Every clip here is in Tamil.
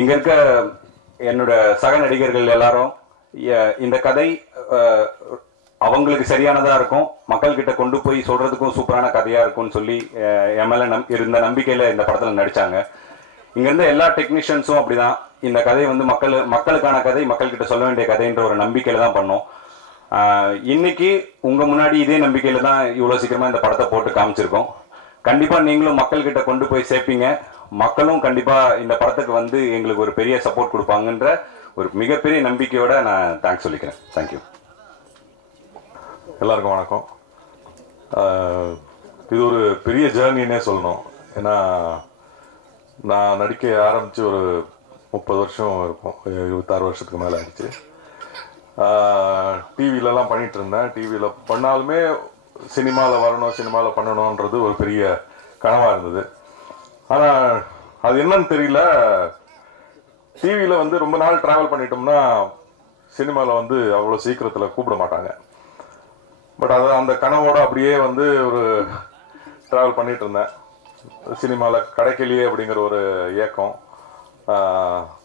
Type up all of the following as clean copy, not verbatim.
இங்கே இருக்க என்னோட சக நடிகர்கள் எல்லாரும் இந்த கதை அவங்களுக்கு சரியானதாக இருக்கும், மக்கள்கிட்ட கொண்டு போய் சொல்கிறதுக்கும் சூப்பரான கதையாக இருக்கும்னு சொல்லி என் மேலே இருந்த நம்பிக்கையில் இந்த படத்தில் நடித்தாங்க. இங்கேருந்து எல்லா டெக்னீஷியன்ஸும் அப்படி தான், இந்த கதை வந்து மக்களுக்கான கதை, மக்கள்கிட்ட சொல்ல வேண்டிய கதைன்ற ஒரு நம்பிக்கையில் தான் பண்ணோம். இன்னைக்கு உங்கள் முன்னாடி இதே நம்பிக்கையில் தான் இவ்வளோ சீக்கிரமாக இந்த படத்தை போட்டு காமிச்சிருக்கோம். கண்டிப்பாக நீங்களும் மக்கள்கிட்ட கொண்டு போய் சேர்ப்பீங்க, மக்களும் கண்டிப்பாக இந்த படத்துக்கு வந்து எங்களுக்கு ஒரு பெரிய சப்போர்ட் கொடுப்பாங்கன்ற ஒரு மிகப்பெரிய நம்பிக்கையோட நான் தேங்க்ஸ் சொல்லிக்கிறேன். தேங்க்யூ. எல்லாருக்கும் வணக்கம். இது ஒரு பெரிய ஜேர்னின்னே சொல்லணும். ஏன்னா நான் நடிக்க ஆரம்பித்து ஒரு 30 வருஷம் இருக்கும், 26 வருஷத்துக்கு மேலே ஆயிடுச்சு. டிவிலலாம் பண்ணிகிட்டு இருந்தேன். டிவியில் பண்ணாலுமே சினிமாவில் வரணும், சினிமாவில் பண்ணணுன்றது ஒரு பெரிய கனவாக இருந்தது. ஆனால் அது என்னன்னு தெரியல, டிவியில் வந்து ரொம்ப நாள் ட்ராவல் பண்ணிட்டோம்னா சினிமாவில் வந்து அவ்வளோ சீக்கிரத்தில் கூப்பிட மாட்டாங்க. பட் அது அந்த கனவோடு அப்படியே வந்து ஒரு ட்ராவல் பண்ணிகிட்டு இருந்தேன். சினிமாவில் கிடைக்கலையே அப்படிங்கிற ஒரு ஏக்கம்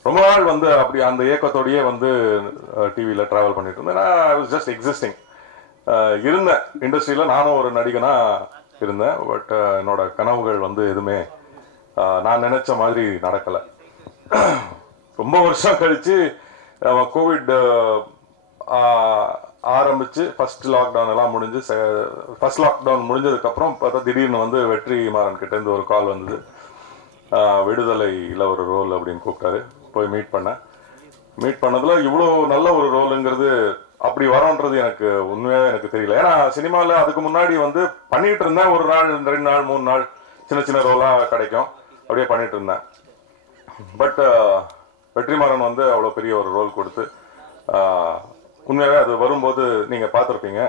ரொம்ப நாள் வந்து அப்படி அந்த ஏக்கத்தோடையே வந்து டிவியில் ட்ராவல் பண்ணிட்டு இருந்தேன். நான் ஐ வாஸ் ஜஸ்ட் எக்ஸிஸ்டிங் இருந்தேன். இண்டஸ்ட்ரியில் நானும் ஒரு நடிகனாக இருந்தேன். பட் என்னோட கனவுகள் வந்து எதுவுமே நான் நினச்ச மாதிரி நடக்கலை. ரொம்ப வருஷம் கழித்து கோவிட் ஆரம்பித்து ஃபர்ஸ்ட் லாக்டவுன் எல்லாம் முடிஞ்சு, ஃபர்ஸ்ட் லாக்டவுன் முடிஞ்சதுக்கப்புறம் பார்த்தா திடீர்னு வந்து வெற்றிமாறன் கிட்டேருந்து ஒரு கால் வந்தது. விடுதலையில் ஒரு ரோல் அப்படின்னு கூப்பிட்டாரு. போய் மீட் பண்ணதில் இவ்வளோ நல்ல ஒரு ரோலுங்கிறது அப்படி வரோன்றது எனக்கு உண்மையாக எனக்கு தெரியல. ஏன்னா சினிமாவில் அதுக்கு முன்னாடி வந்து பண்ணிகிட்டு இருந்தேன். ஒரு நாள் 2 நாள் 3 நாள் சின்ன சின்ன ரோலாக கிடைக்கும், அப்படியே பண்ணிகிட்டு இருந்தேன். பட் வெற்றிமாறன் வந்து அவ்வளோ பெரிய ஒரு ரோல் கொடுத்து உண்மையாகவே அது வரும்போது நீங்கள் பார்த்துருப்பீங்க.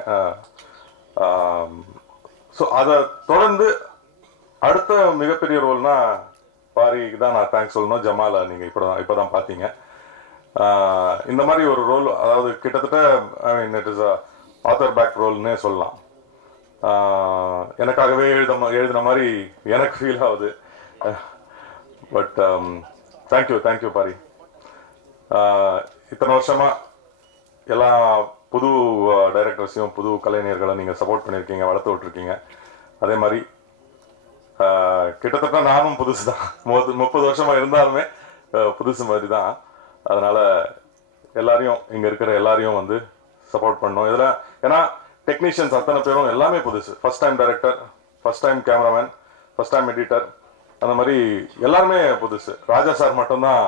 ஸோ அதை தொடர்ந்து அடுத்த மிகப்பெரிய ரோல்னா பாரிக்கு தான் நான் தேங்க்ஸ் சொல்லணும். ஜமாலை நீங்கள் இப்போ தான் பார்த்தீங்க. இந்த மாதிரி ஒரு ரோல், அதாவது கிட்டத்தட்ட I mean it is author back ரோல்னே சொல்லலாம். எனக்காகவே எழுதின மாதிரி எனக்கு ஃபீல் ஆகுது. But thank you Pari. இத்தனை வருஷமாக எல்லா புது டைரக்டர்ஸையும் புது கலைஞர்களை நீங்கள் சப்போர்ட் பண்ணியிருக்கீங்க, வளர்த்து விட்டுருக்கீங்க. அதே மாதிரி கிட்டத்தட்ட நானும் புதுசு தான், 30 வருஷமாக இருந்தாலுமே புதுசு மாதிரி தான். அதனால் எல்லாரையும் இங்கே இருக்கிற எல்லாரையும் வந்து சப்போர்ட் பண்ணோம் இதில். ஏன்னா டெக்னீஷியன்ஸ் அத்தனை பேரும் எல்லாமே புதுசு. First time director, first time cameraman, first time editor, அந்த மாதிரி எல்லாருமே புதுசு. ராஜா சார் மட்டும்தான்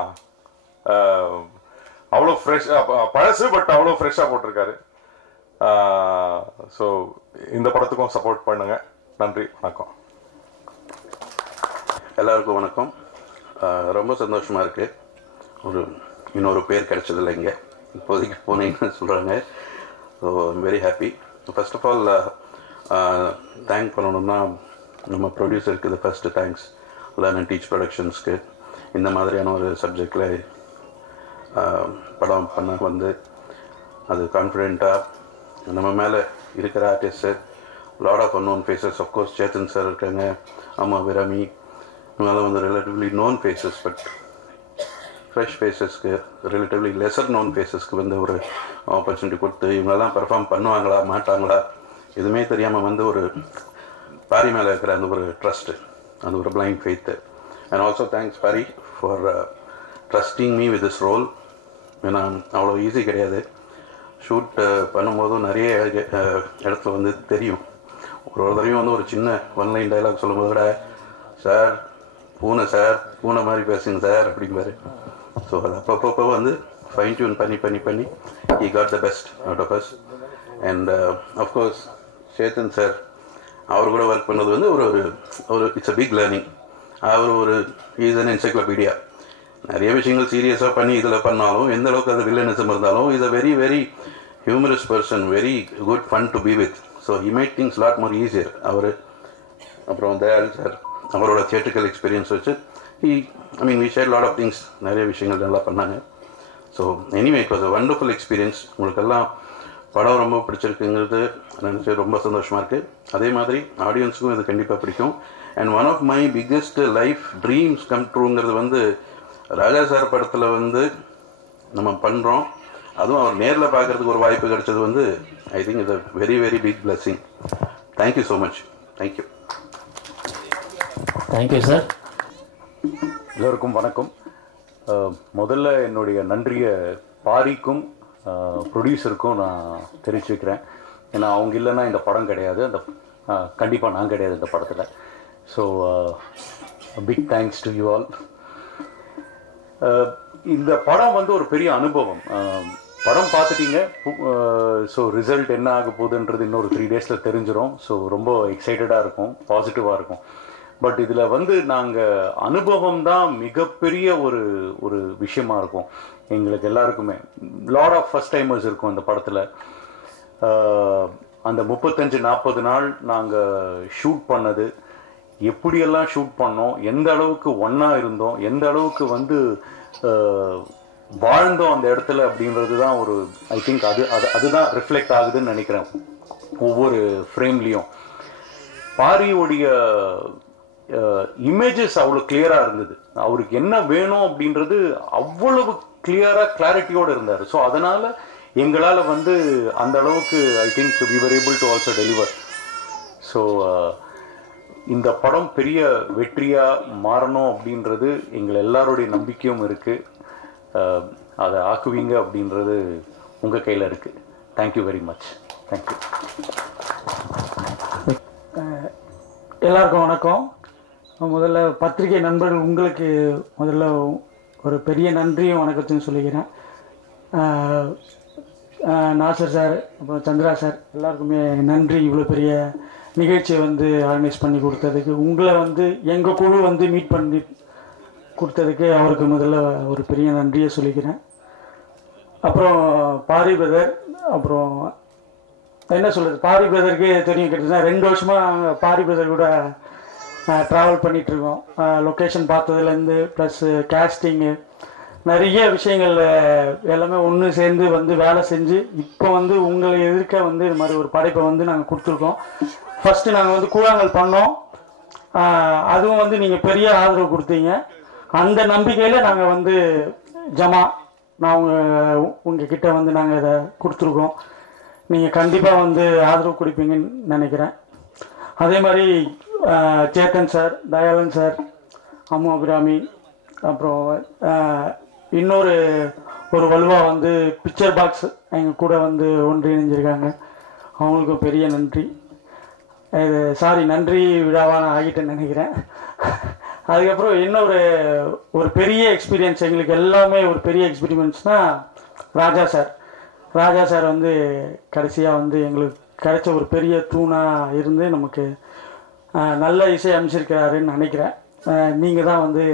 அவ்வளோ ஃப்ரெஷ்ஷாக, பழசு பட் அவ்வளோ ஃப்ரெஷ்ஷாக போட்டிருக்காரு. ஸோ இந்த படத்துக்கும் சப்போர்ட் பண்ணுங்க. நன்றி, வணக்கம். எல்லாருக்கும் வணக்கம். ரொம்ப சந்தோஷமாக இருக்குது. இன்னொரு பேர் கிடைச்சதில்லை இங்கே, இப்போதைக்கு போனீங்கன்னு சொல்கிறாங்க. So I'm very happy. First of all thank பண்ணணும்னா நம்ம ப்ரொடியூசருக்கு இது first thanks. Learn and teach ப்ரொடக்ஷன்ஸ்க்கு இந்த மாதிரியான ஒரு சப்ஜெக்டில் படம் பண்ண வந்து அது கான்ஃபிடெண்ட்டாக நம்ம மேலே இருக்கிற artist, lot of unknown faces. Of course Chetan sir இருக்காங்க, அம்மா விராமி, இவங்கெல்லாம் வந்து relatively known faces. But fresh ஃபேஸஸ்க்கு, ரிலேட்டிவ்லி லெசர் நோன் ஃபேஸஸ்க்கு வந்து ஒரு ஆப்பர்ச்சுனிட்டி கொடுத்து இவங்கெல்லாம் பெர்ஃபார்ம் பண்ணுவாங்களா மாட்டாங்களா எதுவுமே தெரியாமல் வந்து ஒரு பாரி மேலே இருக்கிற அந்த ஒரு ட்ரஸ்ட்டு, அந்த ஒரு blind faith. And also thanks Paari for trusting me with this role. ஏன்னா அவ்வளோ ஈஸி கிடையாது. ஷூட் பண்ணும்போதும் நிறைய இடத்துல வந்து தெரியும். ஒரு தடவையும் வந்து ஒரு சின்ன ஒன்லைன் டைலாக் சொல்லும்போது கூட, சார் பூனை மாதிரி பேசுங்க சார் அப்படிங்கிறாரு. ஸோ அது அப்பப்போ வந்து ஃபைன் டியூன் பண்ணி he got the best out of us. And of course Chetan sir அவர் கூட ஒர்க் பண்ணது வந்து ஒரு இட்ஸ் அ பிக் லேர்னிங். அவர் இஸ் அன் என்சைக்ளோபீடியா. நிறைய விஷயங்கள் சீரியஸாக பண்ணி இதில் பண்ணாலும் எந்த அளவுக்கு அது வில்லனிசம் இருந்தாலும் is a very very humorous person, very good fun to be with. So he make things lot more easier. அப்புறம் தயாள் சார் அவரோட தியேட்ரிக்கல் எக்ஸ்பீரியன்ஸ் வச்சு we share lot of things, நிறைய விஷயங்கள் நல்லா பண்ணாங்க. So anyway it was a wonderful experience. உங்களுக்கெல்லாம் படம் ரொம்ப பிடிச்சிருக்குங்கிறது நினச்சி ரொம்ப சந்தோஷமாக இருக்குது. அதே மாதிரி ஆடியன்ஸுக்கும் இது கண்டிப்பாக பிடிக்கும். And one of my biggest life dreams come ட்ரூங்கிறது வந்து ராஜா சார் படத்தில் வந்து நம்ம பண்ணுறோம், அதுவும் அவர் நேரில் பார்க்குறதுக்கு ஒரு வாய்ப்பு கிடைச்சது வந்து I think it's a very very big blessing. Thank you so much. Thank you. Thank you sir. எல்லோருக்கும் வணக்கம். முதல்ல என்னுடைய நன்றியை பாரிக்கும் ப்ரொடியூசருக்கும் நான் தெரிவிச்சுக்கிறேன். ஏன்னா அவங்க இல்லைன்னா இந்த படம் கிடையாது, அந்த கண்டிப்பாக நான் கிடையாது இந்த படத்தில். So big thanks to you all. இந்த படம் வந்து ஒரு பெரிய அனுபவம். படம் பார்த்துட்டீங்க. ஸோ ரிசல்ட் என்ன ஆக போகுதுன்றது இன்னொரு 3 டேஸில் தெரிஞ்சிடும். ஸோ ரொம்ப எக்ஸைட்டடாக இருக்கும், பாசிட்டிவாக இருக்கும். பட் இதில் வந்து நாங்கள் அனுபவம் தான் மிகப்பெரிய ஒரு விஷயமா இருக்கும் எங்களுக்கு எல்லாருக்குமே. லாட் ஆஃப் ஃபர்ஸ்ட் டைமர்ஸ் இருக்கும் அந்த படத்தில். அந்த 35-40 நாள் நாங்கள் ஷூட் பண்ணது, எப்படியெல்லாம் ஷூட் பண்ணோம், எந்த அளவுக்கு ஒன்றா இருந்தோம், எந்த அளவுக்கு வந்து வாழ்ந்தோம் அந்த இடத்துல அப்படின்றது தான் ஒரு ஐ திங்க் அதுதான் ரிஃப்ளெக்ட் ஆகுதுன்னு நினைக்கிறேன் ஒவ்வொரு ஃப்ரேம்லேயும். பாரியோடைய இமேஜஸ் அவ்வளோ கிளியராக இருந்தது. அவருக்கு என்ன வேணும் அப்படின்றது அவ்வளவு கிளாரிட்டியோடு இருந்தார். ஸோ அதனால் எங்களால் வந்து அந்த அளவுக்கு I think we were able to also deliver. So இந்த படம் பெரிய வெற்றியாக மாறணும் அப்படின்றது எங்கள் எல்லாருடைய நம்பிக்கையும் இருக்குது. அதை ஆக்குவீங்க அப்படின்றது உங்கள் கையில் இருக்குது. Thank you very much. தேங்க்யூ. எல்லாருக்கும் வணக்கம். முதல்ல பத்திரிகை நண்பர்கள் உங்களுக்கு முதல்ல ஒரு பெரிய நன்றியும் வணக்கத்தையும் சொல்லிக்கிறேன். நாசர் சார், அப்புறம் சந்திரா சார், எல்லாருக்குமே நன்றி. இவ்வளோ பெரிய நிகழ்ச்சியை வந்து ஆர்கனைஸ் பண்ணி கொடுத்ததுக்கு, உங்களை வந்து எங்கள் குழு வந்து மீட் பண்ணி கொடுத்ததுக்கு அவருக்கு முதல்ல ஒரு பெரிய நன்றியை சொல்லிக்கிறேன். அப்புறம் பாரி பிரதர், அப்புறம் என்ன சொல்கிறது, பாரி பிரதருக்கு தெரியும், கிட்டத்தட்ட 2 வருஷமாக பாரி பிரதர் கூட ட்ராவல் பண்ணிகிட்ருக்கோம். லொக்கேஷன் பார்த்ததுலேருந்து ப்ளஸ் கேஸ்டிங்கு நிறைய விஷயங்கள் எல்லாமே ஒன்று சேர்ந்து வந்து வேலை செஞ்சு இப்போ வந்து உங்களை எதிர்க்க வந்து இது மாதிரி ஒரு படைப்பை வந்து நாங்கள் கொடுத்துருக்கோம். ஃபஸ்ட்டு நாங்கள் வந்து கூழாங்கல் பண்ணோம், அதுவும் வந்து நீங்கள் பெரிய ஆதரவு கொடுத்தீங்க. அந்த நம்பிக்கையில் நாங்கள் வந்து ஜமா நான் உங்ககிட்ட வந்து நாங்கள் இதை கொடுத்துருக்கோம். நீங்கள் கண்டிப்பாக வந்து ஆதரவு கொடுப்பீங்கன்னு நினைக்கிறேன். அதே மாதிரி சேத்தன் சார், தயாளன் சார், அம்மு அபிராமி, அப்புறம் இன்னொரு வலுவா வந்து பிக்சர் பாக்ஸ் எங்கள் கூட வந்து ஒன்றிணைஞ்சிருக்காங்க. அவங்களுக்கும் பெரிய நன்றி. இது நன்றி விழாவாக நான் ஆகிட்டேன்னு நினைக்கிறேன். அதுக்கப்புறம் இன்னொரு பெரிய எக்ஸ்பீரியன்ஸ் எங்களுக்கு எல்லாமே ஒரு பெரிய எக்ஸ்பீரியன்ஸ்னால் ராஜா சார் வந்து கடைசியாக வந்து எங்களுக்கு கிடைச்ச ஒரு பெரிய தூணாக இருந்து நமக்கு நல்ல இசை அமைச்சிருக்கிறாருன்னு நினைக்கிறேன். நீங்கள் தான் வந்து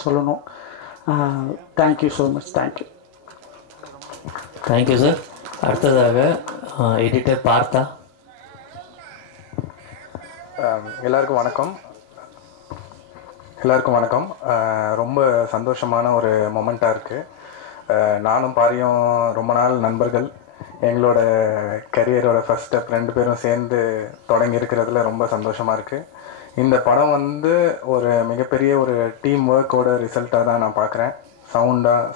சொல்லணும். Thank you so much. Thank you. Thank you sir. அடுத்ததாக எடிட்டர் பார்த்தா. எல்லாருக்கும் வணக்கம். ரொம்ப சந்தோஷமான ஒரு மொமெண்ட்டாக இருக்குது. நானும் பாரியும் ரொம்ப நாள் நண்பர்கள். எங்களோட கரியரோட ஃபர்ஸ்ட் ஸ்டெப் 2 பேரும் சேர்ந்து தொடங்கி இருக்கிறதுல ரொம்ப சந்தோஷமாக இருக்குது. இந்த படம் வந்து ஒரு மிகப்பெரிய ஒரு டீம் ஒர்க்கோட ரிசல்ட்டாக தான் நான் பார்க்குறேன்.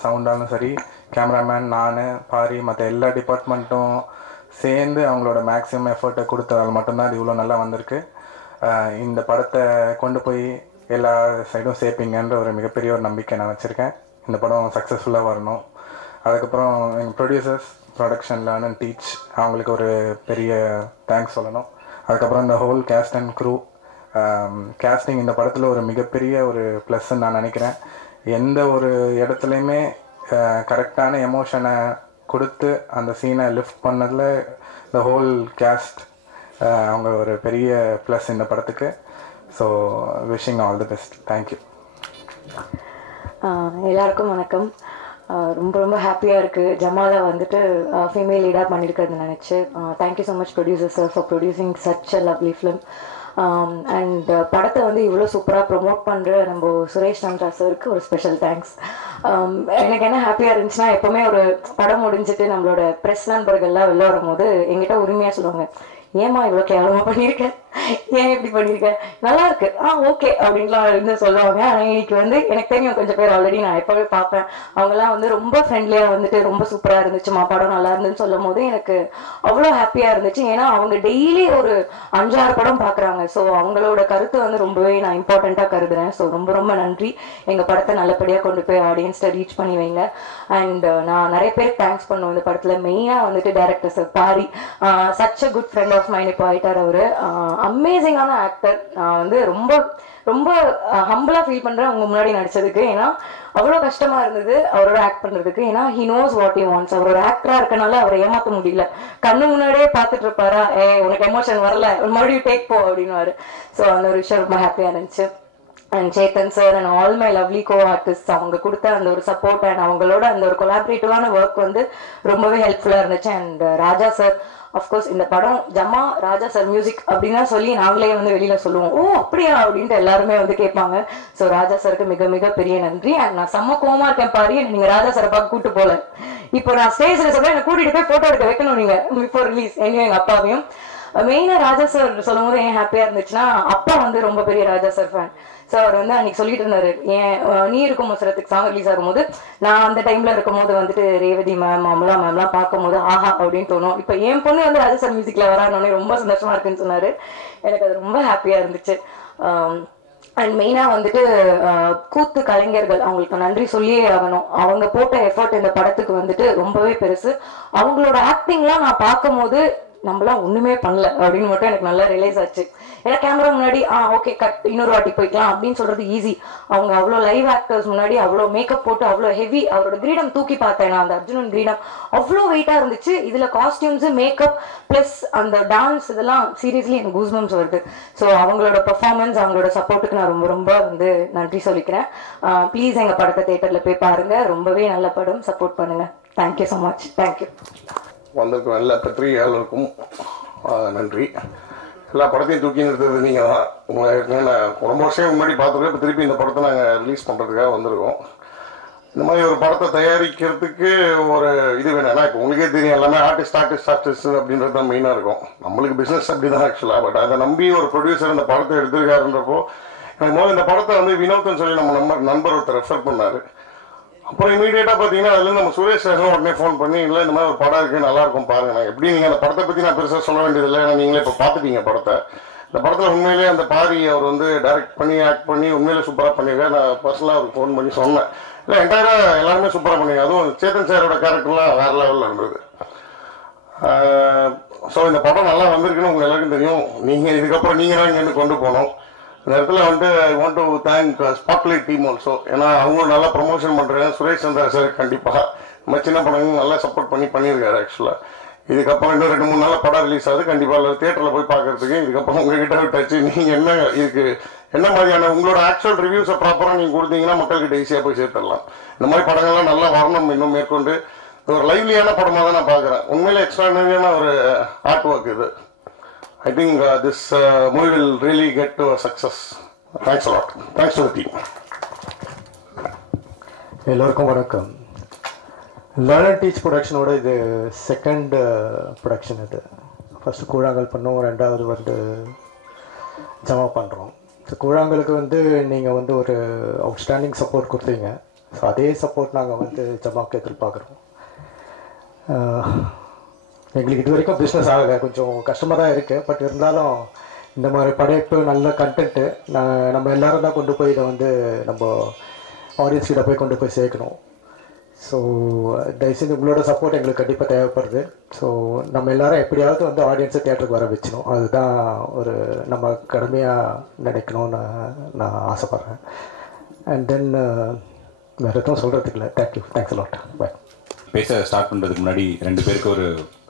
சவுண்டாலும் சரி, கேமராமேன், நான், பாரி, மற்ற எல்லா டிபார்ட்மெண்ட்டும் சேர்ந்து அவங்களோட மேக்ஸிமம் எஃபர்ட்டை கொடுத்ததால் மட்டும்தான் அது இவ்வளோ நல்லா வந்திருக்கு. இந்த படத்தை கொண்டு போய் எல்லா சைடும் சேர்ப்பீங்கன்ற ஒரு மிகப்பெரிய ஒரு நம்பிக்கை நான் வச்சுருக்கேன். இந்த படம் சக்ஸஸ்ஃபுல்லாக வரணும். அதுக்கப்புறம் எங்கள் producers, production, learn and teach, அவங்களுக்கு ஒரு பெரிய தேங்க்ஸ் சொல்லணும். அதுக்கப்புறம் இந்த whole cast and crew. Casting இந்த படத்தில் ஒரு மிகப்பெரிய ஒரு ப்ளஸ்ன்னு நான் நினைக்கிறேன். எந்த ஒரு இடத்துலையுமே கரெக்டான எமோஷனை கொடுத்து அந்த சீனை லிஃப்ட் பண்ணதில் த ஹோல் கேஸ்ட் அவங்க ஒரு பெரிய ப்ளஸ் இந்த படத்துக்கு. So wishing all the best. Thank you. எல்லாருக்கும் வணக்கம். ரொம்ப ஹாப்பியாக இருக்குது ஜமாலை வந்துட்டு ஃபீமேல் லீடாக பண்ணியிருக்கிறதுன்னு நினச்சி. Thank you so much producer sir for producing such a lovely film. And படத்தை வந்து இவ்வளோ சூப்பராக ப்ரொமோட் பண்ணுற நம்ம சுரேஷ் சந்திரா சாருக்கு ஒரு ஸ்பெஷல் தேங்க்ஸ். எனக்கு என்ன ஹாப்பியாக இருந்துச்சுன்னா, எப்போவுமே ஒரு படம் முடிஞ்சிட்டு நம்மளோட ப்ரெஸ் நண்பர்கள்லாம் வெளில வரும்போது எங்கிட்ட உரிமையாக சொல்லுவாங்க, ஏமா இவ்வளோ கேவலமாக பண்ணியிருக்கேன் ஏன் இப்படி பண்ணியிருக்கேன், நல்லா இருக்கு, ஓகே அப்படின்லாம் இருந்து சொல்லுவாங்க. ஆனால் இன்னைக்கு வந்து எனக்கு தெரியும் கொஞ்சம் பேர் ஆல்ரெடி நான் எப்போவே பார்ப்பேன், அவங்கெல்லாம் வந்து ரொம்ப ஃப்ரெண்ட்லியாக வந்துட்டு ரொம்ப சூப்பராக இருந்துச்சுமா, படம் நல்லா இருந்துன்னு சொல்லும் போது எனக்கு அவ்வளோ ஹாப்பியாக இருந்துச்சு. ஏன்னா அவங்க டெய்லி ஒரு 5-6 படம் பார்க்குறாங்க. ஸோ அவங்களோட கருத்து வந்து ரொம்பவே நான் இம்பார்ட்டண்ட்டாக கருதுறேன். ஸோ ரொம்ப ரொம்ப நன்றி. எங்கள் படத்தை நல்லபடியாக கொண்டு போய் ஆடியன்ஸ்ட்டை ரீச் பண்ணி வைங்க. அண்ட் நான் நிறைய பேருக்கு தேங்க்ஸ் பண்ணுவேன் இந்த படத்தில். மெயினாக வந்துட்டு director sir Paari, such a good friend of mine. இப்போ ஆயிட்டார் அவர். அமேசிங்கான ஆக்டர். நான் வந்து ரொம்ப ரொம்ப ஹம்பிளாக ஃபீல் பண்ணுறேன் உங்கள் முன்னாடி நடித்ததுக்கு. ஏன்னா அவ்வளோ கஷ்டமாக இருந்தது அவரோட ஆக்ட் பண்ணுறதுக்கு. ஏன்னா he knows what he wants. அவரோட ஆக்டராக இருக்கனால அவரை ஏமாற்ற முடியல. கண்ணு முன்னாடியே பார்த்துட்டு இருப்பாரா, உனக்கு எமோஷன் வரல, மறுபடியும் டேக் போ அப்படின்னுவாரு. ஸோ அந்த ஒரு விஷயம் ரொம்ப ஹாப்பியாக இருந்துச்சு. And Chetan sir and all my lovely co artist, அவங்க கொடுத்த அந்த ஒரு சப்போர்ட் அண்ட் அவங்களோட அந்த ஒரு கொலாபரேட்டிவான ஒர்க் வந்து ரொம்பவே ஹெல்ப்ஃபுல்லாக இருந்துச்சு. அண்ட் ராஜா சார், அஃப்கோர்ஸ் இந்த படம் ஜமா ராஜா சார் மியூசிக் அப்படின்னா சொல்லி நாங்களே வந்து வெளியில சொல்லுவோம், ஓ அப்படியா அப்படின்ட்டு எல்லாருமே வந்து கேட்பாங்க. ஸோ ராஜா சாருக்கு மிக மிக பெரிய நன்றி. அண்ட் நான் செம்ம கோமா இருக்கேன் பாரு, நீங்க ராஜா சாரை பார்க்க கூட்டு போல. இப்போ நான் ஸ்டேஜ்ல சொல்றேன், என்னை கூட்டிட்டு போய் போட்டோ எடுக்க வைக்கணும் நீங்க பிஃபோர் ரிலீஸ். என்னையும் எங்க அப்பாவையும். மெயினாக ராஜா சார் சொல்லும் போது ஏன் ஹாப்பியாக இருந்துச்சுன்னா, அப்பா வந்து ரொம்ப பெரிய ராஜா சார் ஃபேன். ஸோ அவர் வந்து அன்னைக்கு சொல்லிட்டு இருந்தாரு, ஏன் நீ இருக்கும் முசரத்துக்கு சாங் ரிலீஸ் ஆகும்போது நான் அந்த டைம்ல இருக்கும்போது வந்துட்டு ரேவதி மேம் அமலா மேம்லாம் பார்க்கும்போது ஆஹா அப்படின்னு தோணும். இப்போ என் பொண்ணு வந்து ராஜா சார் மியூசிக்ல வரானோடனே ரொம்ப சந்தோஷமா இருக்குன்னு சொன்னாரு. எனக்கு அது ரொம்ப ஹாப்பியாக இருந்துச்சு. அண்ட் மெயினாக வந்துட்டு கூத்து கலைஞர்கள், அவங்களுக்கு நன்றி சொல்லியே ஆகணும். அவங்க போட்ட எஃபர்ட் இந்த படத்துக்கு வந்துட்டு ரொம்பவே பெருசு. அவங்களோட ஆக்டிங்லாம் நான் பார்க்கும்போது நம்மளாம் ஒண்ணுமே பண்ணல அப்படின்னு மட்டும் எனக்கு நல்லா ரியலைஸ் ஆச்சு. ஏன்னா கேமரா முன்னாடி ஓகே கட், இன்னொரு வாட்டி போய்க்கலாம் அப்படின்னு சொல்றது ஈஸி. அவங்க அவ்வளோ லைவ் ஆக்டர்ஸ் முன்னாடி அவ்வளோ மேக்கப் போட்டு அவ்வளோ ஹெவி, அவரோட கிரீடம் தூக்கி பார்த்தேன் நான், அந்த அர்ஜுனன் கிரீடம் அவ்வளோ வெயிட்டா இருந்துச்சு. இதுல காஸ்டியூம்ஸ், மேக்கப் பிளஸ் அந்த டான்ஸ், இதெல்லாம் சீரியஸ்லி எனக்கு கூஸ்பம்ஸ் வருது. ஸோ அவங்களோட பெர்ஃபார்மன்ஸ், அவங்களோட சப்போர்ட்டுக்கு நான் ரொம்ப ரொம்ப வந்து நன்றி சொல்லிக்கிறேன். ப்ளீஸ் எங்க படத்தை தியேட்டர்ல போய் பாருங்க, ரொம்பவே நல்ல படம், சப்போர்ட் பண்ணுங்க. Thank you so much. தேங்க்யூ. வந்திருக்கும் எல்லா பத்திரிகையாளருக்கும் நன்றி. எல்லா படத்தையும் தூக்கி நிறுத்தது நீங்கள் தான். உங்களை நான் ரொம்ப வருஷம் முன்னாடி பார்த்துருக்கேன். இப்போ திருப்பி இந்த படத்தை நாங்கள் ரிலீஸ் பண்ணுறதுக்காக வந்திருக்கோம். இந்த மாதிரி ஒரு படத்தை தயாரிக்கிறதுக்கு ஒரு இது வேணும். ஏன்னா இப்போ உங்களுக்கே தெரியும், எல்லாமே ஆர்டிஸ்ட் அப்படின்றது தான் மெயினாக இருக்கும். நம்மளுக்கு பிஸ்னஸ் அப்படி தான் ஆக்சுவலாக. பட் அதை நம்பி ஒரு ப்ரொடியூசர் இந்த படத்தை எடுத்திருக்காருன்றப்போ எனக்கு முதல்ல இந்த படத்தை வந்து வினோத்னு சொல்லி நம்ம நண்பர் ஒருத்தர் ரெஃபர் பண்ணார். அப்புறம் இமீடியட்டாக பார்த்தீங்கன்னா அதுலேருந்து நம்ம சுரேஷ் சாரும் உடனே ஃபோன் பண்ணி, இல்லை இந்த மாதிரி ஒரு படம் இருக்குது, நல்லாயிருக்கும் பாருங்க. நான் எப்படி நீங்கள் அந்த படத்தை பற்றி நான் பெருசாக சொல்ல வேண்டியதில்லை, ஏன்னா நீங்களே இப்போ பார்த்துட்டீங்க படத்தை. இந்த படத்தில் உண்மையிலேயே அந்த பாரி அவர் வந்து டைரக்ட் பண்ணி ஆக்ட் பண்ணி உண்மையிலே சூப்பராக பண்ணியிருக்காரு. நான் பர்சனலாக அவருக்கு ஃபோன் பண்ணி சொன்னேன், இல்லை என்டையராக எல்லாருமே சூப்பராக பண்ணியிருக்காங்க. அதுவும் சேத்தன் சாரோட கேரக்டர்லாம் வேறு லெவலில் இருந்தது. ஸோ இந்த படம் நல்லா வந்திருக்குன்னு உங்கள் எல்லாருக்கும் தெரியும். நீங்கள் இதுக்கப்புறம் நீங்கள் தான் இங்கேருந்து கொண்டு போகணும். இந்த இடத்துல வந்து I want to thank spotlight team also. ஏன்னா அவங்களும் நல்லா ப்ரமோஷன் பண்ணுறாங்க. சுரேஷ் சந்திரா சார் கண்டிப்பாக நம்ம சின்ன படங்கள் நல்லா சப்போர்ட் பண்ணியிருக்காரு. ஆக்சுவலாக இதுக்கப்புறம் இன்னும் 2-3 நாளில் படம் ரிலீஸ் ஆகுது. கண்டிப்பாக தியேட்டரில் போய் பார்க்கறதுக்கு இதுக்கப்புறம் உங்ககிட்ட விட்டாச்சு. நீங்கள் என்ன இதுக்கு என்ன மாதிரியான உங்களோட ஆக்சுவல் ரிவ்யூஸை ப்ராப்பராக நீங்கள் கொடுத்தீங்கன்னா மக்கள்கிட்ட ஈஸியாக போய் சேர்த்துடலாம். இந்த மாதிரி படங்கள்லாம் நல்லா வரணும் இன்னும் மேற்கொண்டு. ஒரு லைவ்லியான படமாக தான் நான் பார்க்குறேன். உண்மையிலே எக்ஸ்ட்ராடினரியான ஒரு ஆர்ட் ஒர்க் இது. I think this movie will really get to a success. Thanks a lot. Thanks to the team. எல்லோருக்கும் வணக்கம். லேர்ன் டீச் ப்ரொடக்ஷனோட இது செகண்ட் ப்ரொடக்ஷன். இது ஃபஸ்ட்டு கூழாங்கல் பண்ணோம், 2வது வந்து ஜமா பண்ணுறோம். ஸோ கூழாங்கலுக்கு வந்து நீங்கள் வந்து ஒரு அவுட்ஸ்டாண்டிங் சப்போர்ட் கொடுத்தீங்க. ஸோ அதே சப்போர்ட் நாங்கள் வந்து ஜமாவுக்கு எதிர்பார்க்குறோம். எங்களுக்கு இது வரைக்கும் பிஸ்னஸ் ஆகலை, கொஞ்சம் கஷ்டமாக தான் இருக்குது. பட் இருந்தாலும் இந்த மாதிரி படைப்பு, நல்ல கண்டென்ட்டு நம்ம எல்லோரும் தான் கொண்டு போய் இதை வந்து நம்ம ஆடியன்ஸ் கிட்ட போய் கொண்டு போய் சேர்க்கணும். ஸோ தயவுசெய்து உங்களோட சப்போர்ட் எங்களுக்கு கண்டிப்பாக தேவைப்படுது. ஸோ நம்ம எல்லோரும் எப்படியாவது வந்து ஆடியன்ஸை தியேட்டருக்கு வர வச்சிடும். அதுதான் ஒரு நம்ம கடமையாக நினைக்கணும்னு நான் ஆசைப்பட்றேன். அண்ட் தென் வேறு எதுவும் சொல்கிறதுக்கு இல்லை. Thank you. Thanks a lot. Bye. பேச ஸ்டார்ட் பண்ணுறதுக்கு முன்னாடி 2 பேருக்கு ஒரு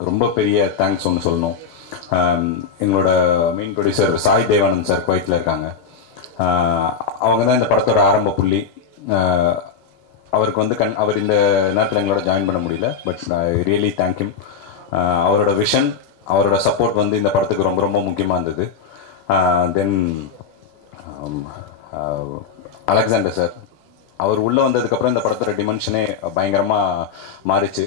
ரொம்ப பெரிய தேங்க்ஸ் ஒன்று சொல்லணும். எங்களோட main producer Sai Devanand sir குவைத்தில் இருக்காங்க. அவங்க தான் இந்த படத்தோட ஆரம்ப புள்ளி. அவருக்கு வந்து அவர் இந்த நேரத்தில் எங்களோட ஜாயின் பண்ண முடியல. But I really thank him. அவரோட விஷன், அவரோட சப்போர்ட் வந்து இந்த படத்துக்கு ரொம்ப ரொம்ப முக்கியமாக இருந்தது. தென் அலெக்சாண்டர் சார், அவர் உள்ளே வந்ததுக்கப்புறம் இந்த படத்தோட டிமென்ஷனே பயங்கரமாக மாறிச்சு.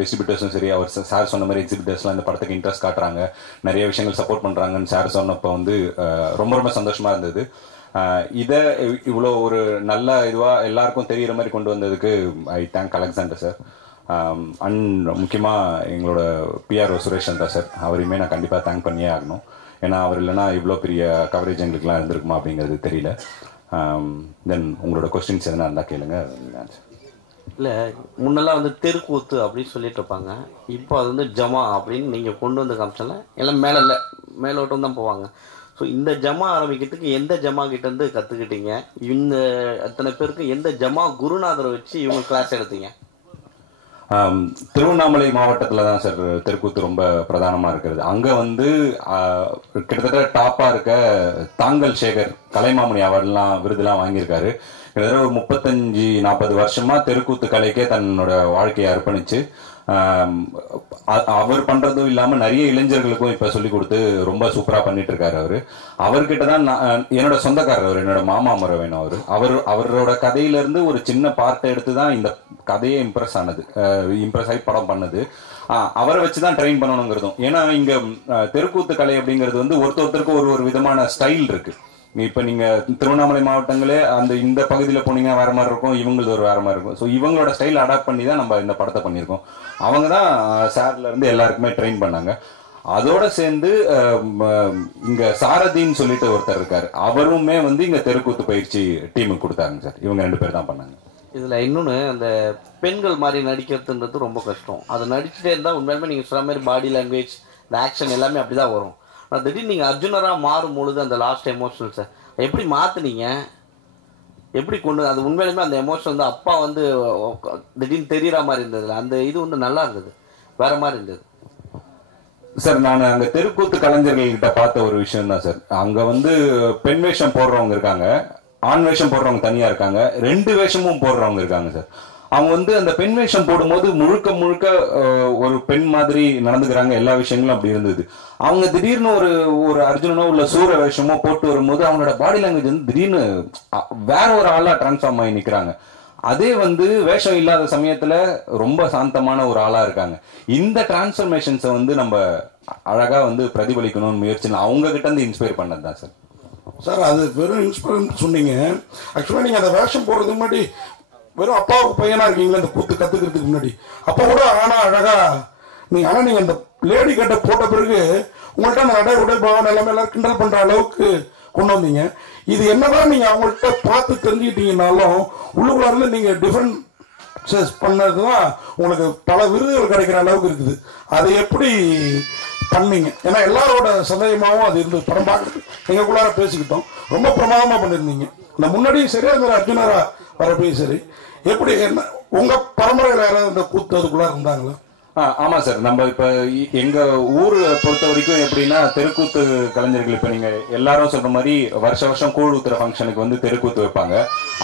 டிஸ்ட்ரிபியூட்டர்ஸும் சரி, அவர் சார் சொன்ன மாதிரி எக்ஸிபிட்டர்ஸ்லாம் இந்த படத்துக்கு இன்ட்ரெஸ்ட் காட்டுறாங்க, நிறைய விஷயங்கள் சப்போர்ட் பண்ணுறாங்கன்னு சார் சொன்னப்போ வந்து ரொம்ப ரொம்ப சந்தோஷமாக இருந்தது. இதை இவ்வளோ ஒரு நல்ல இதுவாக எல்லாருக்கும் தெரிகிற மாதிரி கொண்டு வந்ததுக்கு I thank Alexander sir. And முக்கியமாக எங்களோட பிஆர்ஓ சுரேஷ் சந்திரா சார், அவரையுமே நான் கண்டிப்பாக தேங்க் பண்ணியே ஆகணும். ஏன்னா அவர் இல்லைனா இவ்வளோ பெரிய கவரேஜ் எங்களுக்குலாம் இருந்திருக்குமா அப்படிங்கிறது தெரியல. தென் உங்களோட கொஸ்டின்ஸ் எதனா இருந்தால் கேளுங்க. இல்லை, முன்னெல்லாம் வந்து தெருக்கூத்து அப்படின்னு சொல்லிட்டு இருப்பாங்க, இப்போ அது வந்து ஜமா அப்படின்னு நீங்கள் கொண்டு வந்து காமிச்சால எல்லாம் மேலோட்டம் தான் போவாங்க. ஸோ இந்த ஜமா ஆரம்பிக்கிறதுக்கு எந்த ஜமா கிட்டேருந்து கற்றுக்கிட்டீங்க? இந்த அத்தனை பேருக்கு எந்த ஜமா குருநாதரை வச்சு இவங்க கிளாஸ் எடுத்தீங்க? திருவண்ணாமலை மாவட்டத்தில் தான் சார் தெருக்கூத்து ரொம்ப பிரதானமாக இருக்கிறது. அங்கே வந்து கிட்டத்தட்ட டாப்பாக இருக்க தாங்கல் சேகர் கலைமாமணி அவார்ட்லாம் விருதுலாம் வாங்கியிருக்காரு. கிட்டத்தட்ட ஒரு 35-40 வருஷமாக தெருக்கூத்து கலைக்கே தன்னோட வாழ்க்கையை அர்ப்பணித்து அவர் பண்ணுறதும் இல்லாமல் நிறைய இளைஞர்களுக்கும் இப்போ சொல்லிக் கொடுத்து ரொம்ப சூப்பராக பண்ணிட்டு இருக்காரு. அவர்கிட்ட தான் என்னோட சொந்தக்காரர், அவர் என்னோட மாமா முறை வேணும். அவரோட கதையிலேருந்து ஒரு சின்ன பார்ட்டை எடுத்து தான் இந்த கதையே இம்ப்ரெஸ் ஆகி படம் பண்ணது. அவரை வச்சு தான் ட்ரெயின் பண்ணணுங்கிறதும். ஏன்னா இங்கே தெருக்கூத்து கலை அப்படிங்கிறது வந்து ஒருத்தருக்கு ஒரு விதமான ஸ்டைல் இருக்குது. இப்போ நீங்கள் திருவண்ணாமலை மாவட்டங்களே இந்த பகுதியில் போனீங்கன்னா வேறு மாதிரி இருக்கும், இவங்களது ஒரு வேறு மாதிரி இருக்கும். ஸோ இவங்களோட ஸ்டைல் அடாப்ட் பண்ணி தான் நம்ம இந்த படத்தை பண்ணியிருக்கோம். அவங்க தான் சார்லேருந்து எல்லாருக்குமே ட்ரெயின் பண்ணாங்க. அதோட சேர்ந்து இங்கே சாரதின்னு சொல்லிட்டு ஒருத்தர் இருக்கார், அவருமே வந்து இங்கே தெருக்கூத்து பயிற்சி டீமுக்கு கொடுத்தாங்க சார். இவங்க 2 பேர் தான் பண்ணாங்க. இதில் இன்னொன்று, அந்த பெண்கள் மாதிரி நடிக்கிறதுன்றது ரொம்ப கஷ்டம். அதை நடிச்சுட்டே இருந்தால் உண்மையுமே நீங்கள் சொன்ன மாதிரி பாடி லாங்குவேஜ், இந்த ஆக்ஷன் எல்லாமே அப்படி தான் வரும். ஆனால் திடீர்னு நீங்கள் அர்ஜுனராக மாறும் பொழுது அந்த லாஸ்ட் எமோஷனல்ஸை எப்படி மாற்றினீங்க? எப்படி கொண்டு அது உண்மையிலுமே அந்த எமோஷன் வந்து அப்பா வந்து திடீர்னு தெரிகிற மாதிரி இருந்ததுல அந்த இது வந்து நல்லா இருந்தது, வேற மாதிரி இருந்தது சார். நான் அங்கே தெருக்கூத்து கலைஞர்கள்கிட்ட பார்த்த ஒரு விஷயம் தான் சார். அங்கே வந்து பெண் வேஷம் போடுறவங்க இருக்காங்க, ஆண் வேஷம் போடுறவங்க தனியாக இருக்காங்க, 2 வேஷமும் போடுறவங்க இருக்காங்க சார். அவங்க வந்து அந்த பெண் வேஷம் போடும்போது முழுக்க ஒரு பெண் மாதிரி நடந்துக்கிறாங்க. எல்லா விஷயங்களும் அப்படி இருந்தது. அவங்க திடீர்னு ஒரு அர்ஜுனனோ உள்ள சூர வேஷமோ போட்டு வரும்போது அவங்களோட பாடி லாங்குவேஜ் வந்து திடீர்னு வேற ஒரு ஆளா டிரான்ஸ்ஃபார்ம் ஆகி நிற்கிறாங்க. அதே வந்து வேஷம் இல்லாத சமயத்துல ரொம்ப சாந்தமான ஒரு ஆளா இருக்காங்க. இந்த டிரான்ஸ்ஃபர்மேஷன்ஸை வந்து நம்ம அழகா வந்து பிரதிபலிக்கணும்னு முயற்சி அவங்க கிட்ட இருந்து இன்ஸ்பயர் பண்ணது தான் சார். சார், அது வெறும் இன்ஸ்பயர் சொன்னீங்க. ஆக்சுவலாக நீங்கள் அந்த வேஷம் போடுறதுக்கு முன்னாடி வெறும் அப்பாவுக்கு பையனா இருக்கீங்களா இந்த கூத்து கத்துக்கிறதுக்கு முன்னாடி? அப்போ கூட ஆனா அழகா நீங்க அந்த லேடி கட்ட போட்ட பிறகு உங்கள்கிட்ட அந்த நடை உடை பாவம் எல்லாமே எல்லாரும் கிண்டல் பண்ற அளவுக்கு கொண்டு வந்தீங்க. இது என்னதான் நீங்க அவங்கள்ட்ட பார்த்து தெரிஞ்சுக்கிட்டீங்கன்னாலும் உள்ளுக்குள்ளாரில் நீங்க டிஃபரன்சஸ் பண்ணதுதான் உங்களுக்கு பல விருதுகள் கிடைக்கிற அளவுக்கு இருக்குது. அதை எப்படி பண்ணீங்க? ஏன்னா எல்லாரோட சந்தேகமாகவும் அது இருந்து படம் பார்க்கறது எங்களுக்குள்ளார பேசிக்கிட்டோம். ரொம்ப பிரமாதமா பண்ணியிருந்தீங்க. இந்த முன்னாடியும் சரி, அந்த அர்ஜுனரா வரப்பையும் சரி. எப்படி என்ன உங்க பரம்பரையில் யாராவது இந்த கூத்து அதுக்குள்ளார இருந்தாங்களா? ஆமா சார். நம்ம இப்ப எங்க ஊர் பொறுத்த வரைக்கும் எப்படின்னா தெருக்கூத்து கலைஞர்கள் இப்ப நீங்க எல்லாரும் சொல்ற மாதிரி வருஷம் கூழ் ஊத்துற ஃபங்க்ஷனுக்கு வந்து தெருக்கூத்து வைப்பாங்க.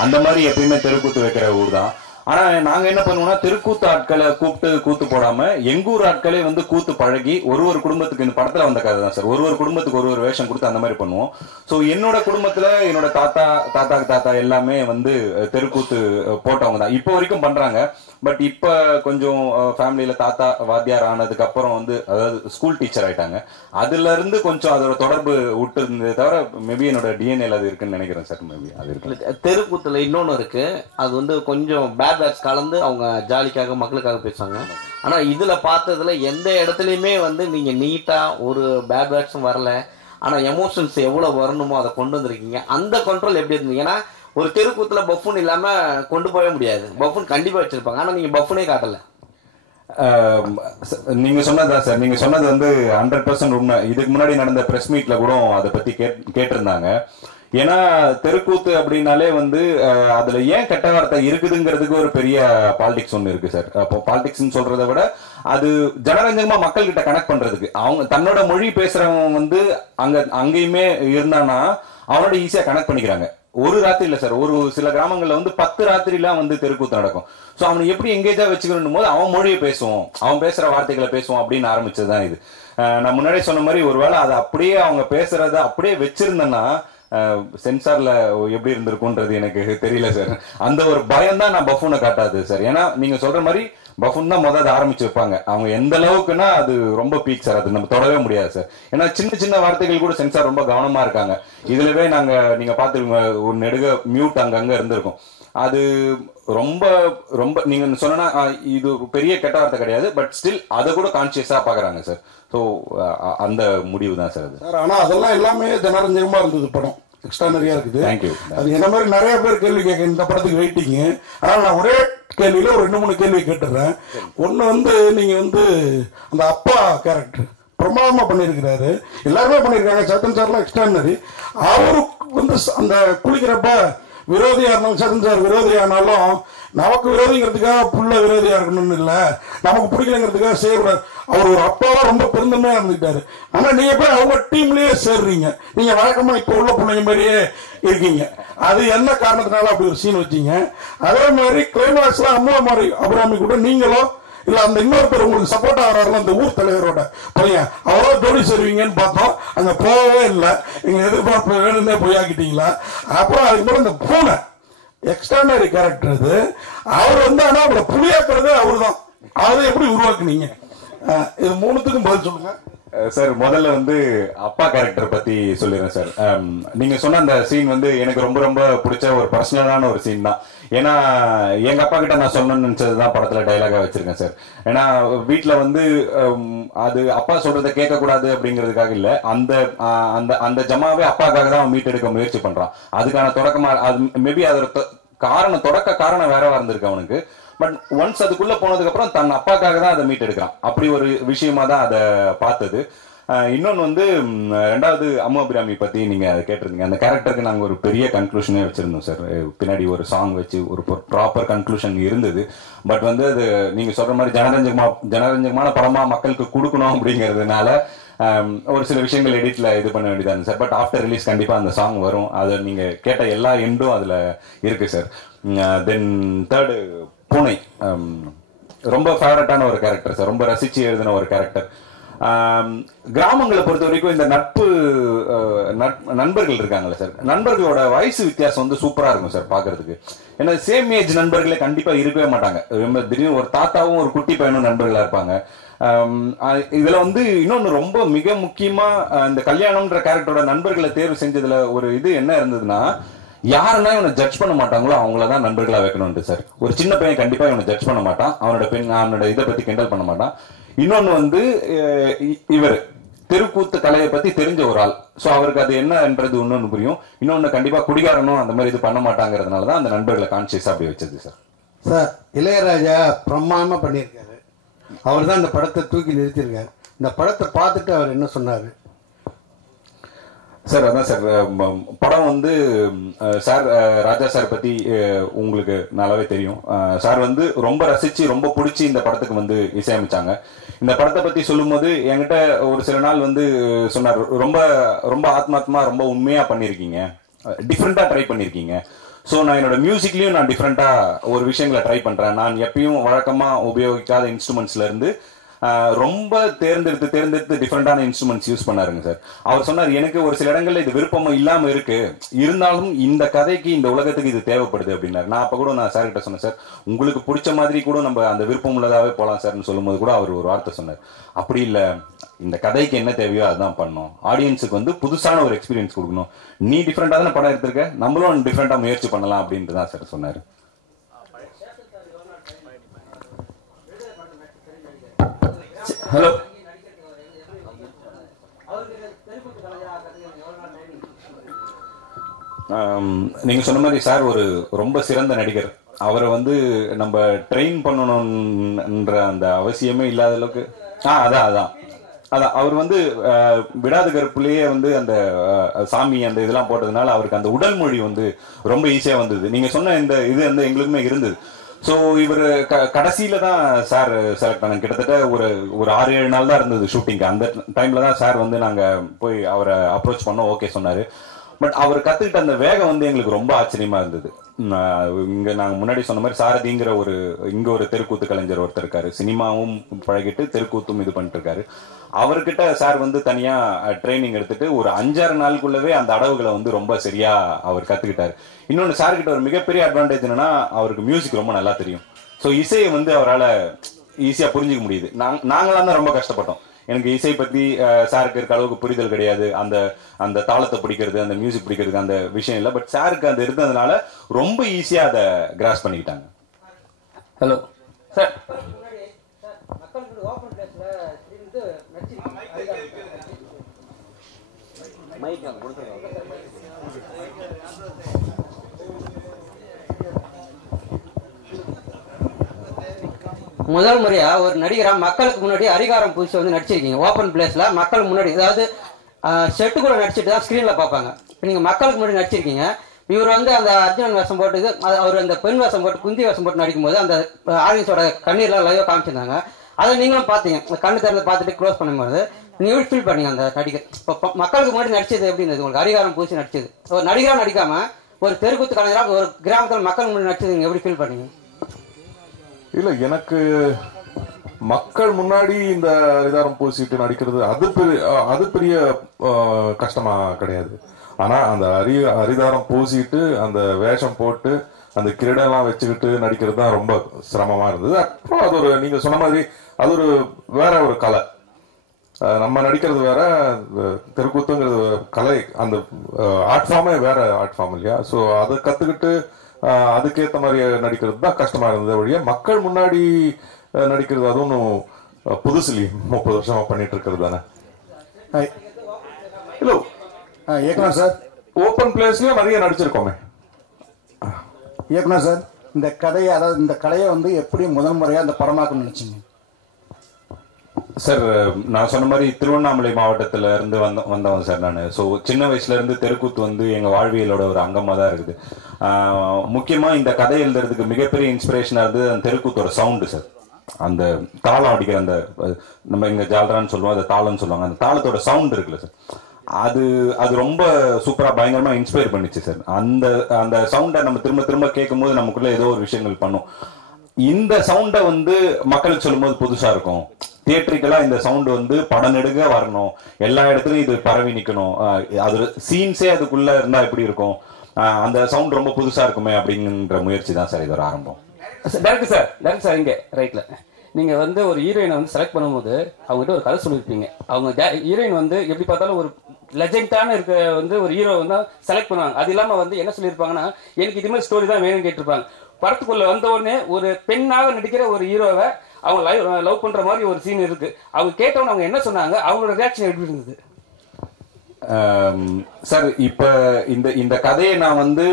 அந்த மாதிரி எப்பயுமே தெருக்கூத்து வைக்கிற ஊர் தான். ஆனா நாங்க என்ன பண்ணுவோம்னா தெருக்கூத்து ஆட்களை கூப்பிட்டு கூத்து போடாம எங்கூர் ஆட்களே வந்து கூத்து பழகி ஒரு குடும்பத்துக்கு, இந்த படத்துல வந்த கதை தான் சார், ஒரு குடும்பத்துக்கு ஒரு வேஷம் கொடுத்து அந்த மாதிரி பண்ணுவோம். ஸோ என்னோட குடும்பத்துல என்னோட தாத்தா எல்லாமே வந்து தெருக்கூத்து போட்டவங்க தான் இப்போ வரைக்கும் பண்றாங்க. பட் இப்ப கொஞ்சம் ஃபேமிலியில தாத்தா வாத்தியார் ஆனதுக்கு அப்புறம் வந்து அதாவது ஸ்கூல் டீச்சர் ஆயிட்டாங்க. அதுல இருந்து கொஞ்சம் அதோட தொடர்பு விட்டு இருந்ததை தவிர மேபி என்னோட டிஎன்ஏல அது இருக்குன்னு நினைக்கிறேன் சார். மேபி அது இருக்கு. தெருக்கூத்துல இன்னொன்னு இருக்கு, அது வந்து கொஞ்சம் பேட் வேர்ட்ஸ் கலந்து அவங்க ஜாலிக்காக மக்களுக்காக பேசுவாங்க. ஆனா இதுல பார்த்ததுல எந்த இடத்துலயுமே வந்து நீங்க நீட்டா ஒரு பேட் வேர்ட்ஸும் வரல. ஆனா எமோஷன்ஸ் எவ்வளவு வரணுமோ அதை கொண்டு வந்திருக்கீங்க. அந்த கண்ட்ரோல் எப்படி இருந்தீங்க? ஏன்னா ஒரு தெருக்கூத்துல பஃபூன் இல்லாம கொண்டு போக முடியாது. பஃபூன் கண்டிப்பா வச்சிருப்பாங்க, ஆனா நீங்க பஃபூனே காட்டல. நீங்க சொன்னதான் சார், நீங்க சொன்னது வந்து 100% உண்மை. இதுக்கு முன்னாடி நடந்த பிரஸ் மீட்ல கூட அதை பத்தி கேட்டிருந்தாங்க. ஏன்னா தெருக்கூத்து அப்படின்னாலே வந்து அதுல ஏன் கெட்ட வார்த்தை இருக்குதுங்கிறதுக்கு ஒரு பெரிய பாலிடிக்ஸ் ஒண்ணு இருக்கு சார். அப்போ பாலிடிக்ஸ் சொல்றதை விட அது ஜனரஞ்சகமா மக்கள் கிட்ட கனெக்ட் பண்றதுக்கு, அவங்க தன்னோட மொழி பேசுறவங்க வந்து அங்கேயுமே இருந்தானா அவனோட ஈஸியா கனெக்ட் பண்ணிக்கிறாங்க. ஒரு ராத்திரி இல்ல சார், ஒரு சில கிராமங்கள்ல வந்து 10 ராத்திரிலாம் வந்து தெருக்கூத்து நடக்கும். ஸோ அவனை எப்படி எங்கேஜா வச்சுக்கணும் போது அவன் மொழியை பேசுவோம், அவன் பேசுற வார்த்தைகளை பேசுவோம் அப்படின்னு ஆரம்பிச்சதுதான் இது. நான் முன்னாடியே சொன்ன மாதிரி ஒருவேளை அதை அப்படியே அவங்க பேசுறத அப்படியே வச்சிருந்தேன்னா சென்சார்ல எப்படி இருந்திருக்கும்ன்றது எனக்கு தெரியல சார். அந்த ஒரு பயம் தான் நான் பஃபூனை காட்டாது சார். ஏன்னா நீங்க சொல்ற மாதிரி பஃபூன் தான் முதல்ல ஆரம்பிச்சு வைப்பாங்க. அவங்க எந்த அளவுக்குன்னா அது ரொம்ப பீக் சார், அது நம்ம தொடவே முடியாது சார். ஏன்னா சின்ன சின்ன வார்த்தைகள் கூட சென்சார் ரொம்ப கவனமா இருக்காங்க. இதுலவே நீங்க பாத்துருங்க, ஒரு நெடுக மியூட் அங்கங்க இருந்திருக்கும். அது ரொம்ப ரொம்ப நீங்க சொன்னா இது பெரிய கெட்ட வார்த்தை கிடையாது, பட் ஸ்டில் அதை கூட கான்சியஸா பாக்குறாங்க சார். ஸோ அந்த முடிவு தான் சார் அது. சார் ஆனா அதெல்லாம் எல்லாமே ஜனரஞ்சகமா இருந்தது, படம் எக்ஸ்ட்ரானரியா இருக்குது. தேங்க்யூ. அது என்ன மாதிரி நிறைய பேர் கேள்வி கேட்க இந்த படத்துக்கு வெயிட்டிங்க. ஆனால் நான் ஒரே கேள்வியில ஒரு 2-3 கேள்வி கேட்டுறேன். ஒன்று நீங்க அந்த அப்பா கேரக்டர் பிரமாதமா பண்ணியிருக்கிறாரு, எல்லாருமே பண்ணியிருக்காங்க. சேத்தன் சார்லாம் எக்ஸ்ட்ரானரி. அவருக்கு அந்த குளிக்கிறப்ப விரோதியா இருந்தாலும் சேத்தன் சார் விரோதியானாலும் நமக்கு விரோதிங்கிறதுக்காக புள்ள விரோதியா இருக்கணும்னு இல்லை, நமக்கு பிடிக்கலங்கிறதுக்காக செய்யக்கூடாது. அவர் ஒரு அப்பாவா ரொம்ப பெருந்தமையா இருந்துட்டாரு. ஆனா நீங்க போய் அவங்க டீம்லயே சேர்றீங்க, நீங்க வழக்கமா இப்ப உள்ள பிள்ளைங்க மாதிரியே இருக்கீங்க. அது என்ன காரணத்தினால அப்படி ஒரு சீன் வச்சீங்க? அதே மாதிரி கிளைமாக்ஸ்ல அம்மா மாதிரி அபிராமி கூட நீங்களோ இல்ல அந்த இன்னொரு பேர் உங்களுக்கு சப்போர்ட் ஆகிறாருல அந்த ஊர் தலைவரோட பையன், அவரோ ஜோடி சேருவீங்கன்னு பார்த்தோம், அங்க போகவே இல்லை. நீங்க எதிர்பார்ப்பு வேணும்னே போயாக்கிட்டீங்களா? அப்புறம் அதுக்கு மேல இந்த பூனை எக்ஸ்ட்ரானரி கேரக்டர், அது அவர் ஆனா அவரை புளியாக்குறது அவரு தான். அதை எப்படி உருவாக்குனீங்க? இது 3த்துக்கும் பதில் சொல்லுங்க சார். முதல்ல அப்பா கேரக்டர் பத்தி சொல்லிடுறேன் சார். நீங்க சொன்ன அந்த சீன் எனக்கு ரொம்ப ரொம்ப பிடிச்ச ஒரு பர்சனலான ஒரு சீன் தான். ஏன்னா எங்க அப்பா கிட்ட நான் சொல்லணும்னு நினைச்சதுதான் படத்துல டைலாகா வச்சிருக்கேன் சார். ஏன்னா வீட்டுல அது அப்பா சொல்றதை கேட்க கூடாது அப்படிங்கிறதுக்காக இல்ல, அந்த அந்த அந்த ஜமாவே அப்பாக்காக தான் அவன் மீட்டெடுக்க முயற்சி பண்றான். அதுக்கான தொடக்கமா அது மேபி அதோட தொடக்க காரணம் வேற இருந்திருக்கு அவனுக்கு. பட் ஒன்ஸ் அதுக்குள்ள போனதுக்கு அப்புறம் தன் அப்பாக்காக தான் அதை மீட் எடுக்கிறான். அப்படி ஒரு விஷயமா தான் அதை பார்த்தது. இன்னொன்னு ரெண்டாவது அம்மா அபிராமி பத்தி நீங்க அதை கேட்டிருந்தீங்க. அந்த கேரக்டருக்கு நாங்க ஒரு பெரிய கன்க்ளூஷனே வச்சிருந்தோம் சார். பின்னாடி ஒரு சாங் வச்சு ஒரு ப்ராப்பர் கன்க்ளூஷன் இருந்தது. பட் அது நீங்க சொல்ற மாதிரி ஜனரஞ்சகமான படமா மக்களுக்கு கொடுக்கணும் அப்படிங்கிறதுனால ஒரு சில விஷயங்கள் எடிட்ல இது பண்ண வேண்டியதா இருந்துச்சு சார். பட் ஆஃப்டர் ரிலீஸ் கண்டிப்பா அந்த சாங் வரும். அதை நீங்க கேட்ட எல்லா எண்டும் அதுல இருக்கு சார். தென் தேர்டு பூனை ரொம்ப ஃபேவரட்டான ஒரு கேரக்டர் சார், ரொம்ப ரசிச்சு எழுதின ஒரு கேரக்டர். கிராமங்களை பொறுத்த வரைக்கும் இந்த நண்பர்கள் இருக்காங்கல்ல சார், நண்பர்களோட வயசு வித்தியாசம் சூப்பரா இருக்கும் சார் பாக்குறதுக்கு. ஏன்னா சேம் ஏஜ் நண்பர்களே கண்டிப்பா இருக்கவே மாட்டாங்க. திடீர்னு ஒரு தாத்தாவும் ஒரு குட்டி பையனும் நண்பர்களா இருப்பாங்க. இதுல இன்னொன்னு ரொம்ப மிக முக்கியமா இந்த கல்யாணம்ன்ற கேரக்டரோட நண்பர்களை தேர்வு செஞ்சதுல ஒரு இது என்ன இருந்ததுன்னா, யாருன்னா இவனை ஜட்ஜ் பண்ண மாட்டாங்களோ அவங்களதான் நண்பர்களா வைக்கணும்னு சார். ஒரு சின்ன பையன் கண்டிப்பா இவனை ஜட்ஜ் பண்ண மாட்டான், அவனோட இதை பத்தி கிண்டல் பண்ண மாட்டான். இன்னொன்னு இவர் தெருக்கூத்து கலையை பத்தி தெரிஞ்ச ஒரு ஆள். சோ அவருக்கு அது என்னன்றது இன்னொன்னு புரியும். இன்னொன்னு கண்டிப்பா குடிகாரனும் அந்த மாதிரி இது பண்ண மாட்டாங்கிறதுனாலதான் அந்த நண்பர்களை கான்சியஸா அப்படி வச்சது சார். சார் இளையராஜா பிரமாதமா பண்ணியிருக்காரு. அவர் தான் இந்த படத்தை தூக்கி நிறுத்தியிருக்காரு. இந்த படத்தை பார்த்துட்டு அவர் என்ன சொன்னாரு சார்? அதான் சார், படம் சார் ராஜா சார் பத்தி உங்களுக்கு நல்லாவே தெரியும். சார் ரொம்ப ரசிச்சு ரொம்ப பிடிச்சி இந்த படத்துக்கு இசையமைச்சாங்க. இந்த படத்தை பத்தி சொல்லும் போது என்கிட்ட ஒரு சில நாள் சொன்னார், ரொம்ப ரொம்ப ஆத்மாத்மா ரொம்ப உண்மையா பண்ணிருக்கீங்க, டிஃப்ரெண்டா ட்ரை பண்ணிருக்கீங்க. ஸோ நான் என்னோட மியூசிக்லயும் நான் டிஃப்ரெண்டா ஒரு விஷயங்களை ட்ரை பண்றேன். நான் எப்பயும் வழக்கமா உபயோகிக்காத இன்ஸ்ட்ருமெண்ட்ஸ்ல இருந்து ரொம்ப தேர்ந்தெடுத்து டிஃப்ரெண்டான இன்ஸ்ட்ருமெண்ட்ஸ் யூஸ் பண்ணாருங்க சார். அவர் சொன்னார், எனக்கு ஒரு சில இடங்கள்ல இது விருப்பமும் இல்லாம இருக்கு, இருந்தாலும் இந்த கதைக்கு இந்த உலகத்துக்கு இது தேவைப்படுது அப்படின்னாரு. நான் அப்ப கூட நான் சார் கிட்ட சொன்னேன், சார் உங்களுக்கு பிடிச்ச மாதிரி கூட நம்ம அந்த விருப்பம் உள்ளதாவே போலாம் சார்னு சொல்லும் போது கூட அவர் ஒரு வார்த்தை சொன்னார், அப்படி இல்ல இந்த கதைக்கு என்ன தேவையோ அதுதான் பண்ணணும், ஆடியன்ஸுக்கு புதுசான ஒரு எக்ஸ்பீரியன்ஸ் கொடுக்கணும், நீ டிஃப்ரெண்டா தானே படம் எடுத்திருக்க, நம்மளும் டிஃப்ரெண்டா முயற்சி பண்ணலாம் அப்படின்ட்டு தான் சார் சொன்னாரு. ஹலோ, நீங்க சொன்ன மாதிரி சார் ஒரு ரொம்ப சிறந்த நடிகர். அவரை நம்ம ட்ரெயின் பண்ணணும்ன்ற அந்த அவசியமே இல்லாத அளவுக்கு அதான் அவர் விடாத கருப்புலயே அந்த சாமி அந்த இதெல்லாம் போட்டதுனால அவருக்கு அந்த உடல் மொழி ரொம்ப ஈஸியா வந்தது. நீங்க சொன்ன இந்த இது எங்களுக்குமே இருந்தது. ஸோ இவர் கடைசியில தான் சார் செலக்ட் பண்ண, கிட்டத்தட்ட ஒரு 6-7 நாள் தான் இருந்தது ஷூட்டிங். அந்த டைம்ல தான் சார் நாங்க போய் அவரை அப்ரோச் பண்ணோம், ஓகே சொன்னாரு. பட் அவர் கத்துக்கிட்ட அந்த வேகம் வந்து எங்களுக்கு ரொம்ப ஆச்சரியமா இருந்தது. இங்க நாங்க முன்னாடி சொன்ன மாதிரி சாரதிங்கிற இங்க ஒரு தெருக்கூத்து கலைஞர் ஒருத்தர் இருக்காரு, சினிமாவும் பழகிட்டு தெருக்கூத்தும் இது பண்ணிட்டு இருக்காரு. அவர்கிட்ட சார் வந்து தனியா ட்ரைனிங் எடுத்துட்டு ஒரு 5-6 நாளுக்குள்ளவே அந்த அடவுகளை வந்து ரொம்ப சரியா அவர் கத்துக்கிட்டாரு. இன்னொன்னு சார் கிட்ட ஒரு மிகப்பெரிய அட்வான்டேஜ் என்னன்னா அவருக்கு மியூசிக் ரொம்ப நல்லா தெரியும். ஸோ இசையை வந்து அவரால் ஈஸியா புரிஞ்சுக்க முடியுது. நாங்களாம் தான் ரொம்ப கஷ்டப்பட்டோம். எனக்கு இசை பத்தி சாருக்கு இருக்க அளவுக்கு புரிதல் கிடையாது. அந்த தாளத்தை பிடிக்கிறது, அந்த மியூசிக் பிடிக்கிறது அந்த விஷயம் இல்லை. பட் சாருக்கு அது இருந்ததுனால ரொம்ப ஈஸியா அதை கிராஸ் பண்ணிக்கிட்டாங்க. ஹலோ சார், முதல் முறையா ஒரு நடிகரா மக்களுக்கு முன்னாடி அரிகாரம் பூசி வந்து நடிச்சிருக்கீங்க ஓப்பன் பிளேஸ்ல. மக்களுக்கு முன்னாடி அதாவது செட்டு கூட நடிச்சுட்டு தான் ஸ்கிரீன்ல பார்ப்பாங்க. இப்போ நீங்க மக்களுக்கு முன்னாடி நடிச்சிருக்கீங்க. இவர் வந்து அந்த அர்ஜுனன் வேஷம் போட்டு அவர் அந்த பெண் வேஷம் போட்டு குந்தி வேஷம் போட்டு நடிக்கும்போது அந்த ஆடியன்ஸோட கண்ணீர்லாம் லைவா காமிச்சிருந்தாங்க. அதை நீங்களும் பார்த்தீங்க, கண்ணு திறந்து பார்த்துட்டு க்ளோஸ் பண்ணும்போது நீங்க எப்படி ஃபீல் பண்ணீங்க அந்த நடிகர்? இப்போ மக்களுக்கு முன்னாடி நடிச்சது எப்படி இருந்தது உங்களுக்கு? அரிகாரம் பூசி நடிச்சது ஒரு நடிகரா நடிக்காம ஒரு தெருக்கூத்து கலைஞராக ஒரு கிராமத்தில் மக்கள் முன்னாடி நடிச்சது நீங்க எப்படி ஃபீல் பண்ணீங்க? இல்ல, எனக்கு மக்கள் முன்னாடி இந்த அரிதாரம் பூசிட்டு நடிக்கிறது அது பெரிய கஷ்டமா கிடையாது. ஆனா அந்த அரிதாரம் பூசிட்டு அந்த வேஷம் போட்டு அந்த கிரீடெல்லாம் வச்சுக்கிட்டு நடிக்கிறது தான் ரொம்ப சிரமமா இருந்தது. அப்புறம் அது நீங்க சொன்ன மாதிரி அது வேற ஒரு கலை. நம்ம நடிக்கிறது வேற, தெருக்கூத்துங்கிறது கலை, அந்த ஆர்ட் ஃபார்மே வேற ஆர்ட் ஃபார்ம் இல்லையா? ஸோ அதை கத்துக்கிட்டு அதுக்கேற்ற மாதிரி நடிக்கிறது தான் கஷ்டமா இருந்தது ஒழிய மக்கள் முன்னாடி நடிக்கிறது அது ஒன்றும் புதுசு இல்லையே, 30 வருஷமா பண்ணிட்டு இருக்கிறது தானே. ஹலோ இயக்குனர் சார், ஓப்பன் பிளேஸ்லயும் நிறைய நடிச்சிருக்கோமே. இயக்குனர் சார், இந்த கதையை அதாவது இந்த கலையை வந்து எப்படி முதல் முறையா இந்த படமாக்கணும்னு நினைச்சீங்க? சார், நான் சொன்ன மாதிரி திருவண்ணாமலை மாவட்டத்துல இருந்து வந்தவன் சார் நான். ஸோ சின்ன வயசுல இருந்து தெருக்கூத்து வந்து எங்க வாழ்வியலோட ஒரு அங்கமா தான் இருக்குது. முக்கியமா இந்த கதை எழுதுறதுக்கு மிகப்பெரிய இன்ஸ்பிரேஷனா இருந்தது அந்த தெருக்கூத்தோட சவுண்டு சார். அந்த தாளம் அடிக்கிற அந்த நம்ம இங்க ஜால்ரான்னு சொல்லுவோம், அந்த தாளம்னு சொல்லுவாங்க. அந்த தாளத்தோட சவுண்ட் இருக்குல்ல சார், அது ரொம்ப சூப்பரா பயங்கரமா இன்ஸ்பயர் பண்ணிச்சு சார். அந்த சவுண்டை நம்ம திரும்ப திரும்ப கேட்கும் போது நமக்குள்ள ஏதோ ஒரு விஷயங்கள் பண்ணும். இந்த சவுண்டை வந்து மக்களுக்கு சொல்லும் போது புதுசா இருக்கும். தியேட்டரிக்கலா இந்த சவுண்ட் வந்து படம் நெடுக வரணும், எல்லா இடத்துலயும் இது பரவி நிக்கணும், அது சீன்ஸே அதுக்குள்ள இருந்தா எப்படி இருக்கும், அந்த சவுண்ட் ரொம்ப புதுசா இருக்குமே அப்படிங்கிற முயற்சி தான் சார் இது ஒரு ஆரம்பம். டேரக்டர் சார் இங்கே ரைட்ல நீங்க வந்து ஒரு ஹீரோயினை வந்து செலக்ட் பண்ணும்போது அவங்ககிட்ட ஒரு கதை சொல்லியிருப்பீங்க. அவங்க ஹீரோயின் வந்து எப்படி பார்த்தாலும் ஒரு லெஜெண்டான இருக்க வந்து ஒரு ஹீரோ வந்து செலக்ட் பண்ணுவாங்க. அது இல்லாம வந்து என்ன சொல்லியிருப்பாங்கன்னா, எனக்கு இது மாதிரி ஸ்டோரி தான் வேணும்னு கேட்டிருப்பாங்க. படத்துக்குள்ள வந்த உடனே ஒரு பெண்ணாக நடிக்கிற ஒரு ஹீரோவை அவங்க லவ் பண்ற மாதிரி ஒரு சீன் இருக்கு. அவங்க கேட்டவங்க அவங்க என்ன சொன்னாங்க, அவங்களோட ரியாக்ஷன் எப்படி இருந்தது? சார், இப்ப இந்த கதையை நான் வந்து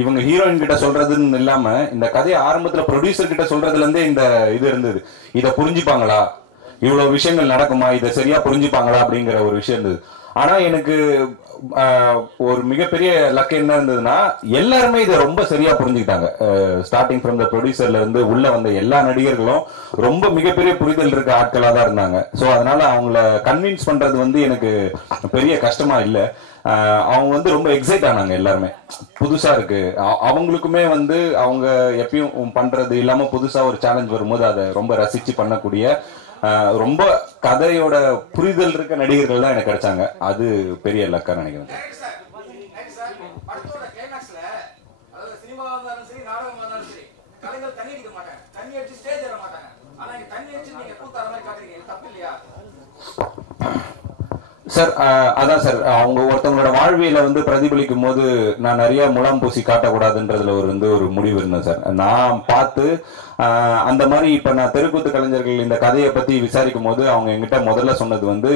இவங்க ஹீரோயின் கிட்ட சொல்றதுன்னு இல்லாம இந்த கதையை ஆரம்பத்துல ப்ரொடியூசர் கிட்ட சொல்றதுல இருந்தே இந்த இது இருந்தது. இதை புரிஞ்சுப்பாங்களா, இவ்வளவு விஷயங்கள் நடக்குமா, இதை சரியா புரிஞ்சுப்பாங்களா அப்படிங்கிற ஒரு விஷயம் இருந்தது. ஆனா எனக்கு ஒரு மிகப்பெரிய லக் என்ன இருந்ததுன்னா, எல்லாருமே இதை ரொம்ப சரியா புரிஞ்சுக்கிட்டாங்க. ஸ்டார்டிங் ஃப்ரம் த ப்ரொடியூசர்ல இருந்து உள்ள வந்த எல்லா நடிகர்களும் ரொம்ப மிகப்பெரிய புரிதல் இருக்க ஆட்களா தான் இருந்தாங்க. ஸோ அதனால அவங்கள கன்வின்ஸ் பண்றது வந்து எனக்கு பெரிய கஷ்டமா இல்லை. அவங்க வந்து ரொம்ப எக்ஸைட் ஆனாங்க. எல்லாருமே புதுசா இருக்கு, அவங்களுக்குமே வந்து அவங்க எப்பயும் பண்றது இல்லாம புதுசா ஒரு சேலஞ்ச் வரும்போது அதை ரொம்ப ரசிச்சு பண்ணக்கூடிய ரொம்ப கதையோட புரிதல் இருக்க நடிகர்கள் தான் எனக்கு கிடைச்சாங்க. அது பெரிய லக்கா நினைக்கிறேன். சார், அதான் சார், அவங்க ஒருத்தவங்களோட வாழ்வியல வந்து பிரதிபலிக்கும் போது நான் நிறைய முலாம் பூசி காட்டக்கூடாதுன்றதுல ஒரு முடிவு இருந்தேன் சார். நான் பார்த்து அந்த மாதிரி இப்ப நான் தெருக்கூத்து கலைஞர்கள் இந்த கதையை பத்தி விசாரிக்கும் போது அவங்க என்கிட்ட முதல்ல சொன்னது வந்து,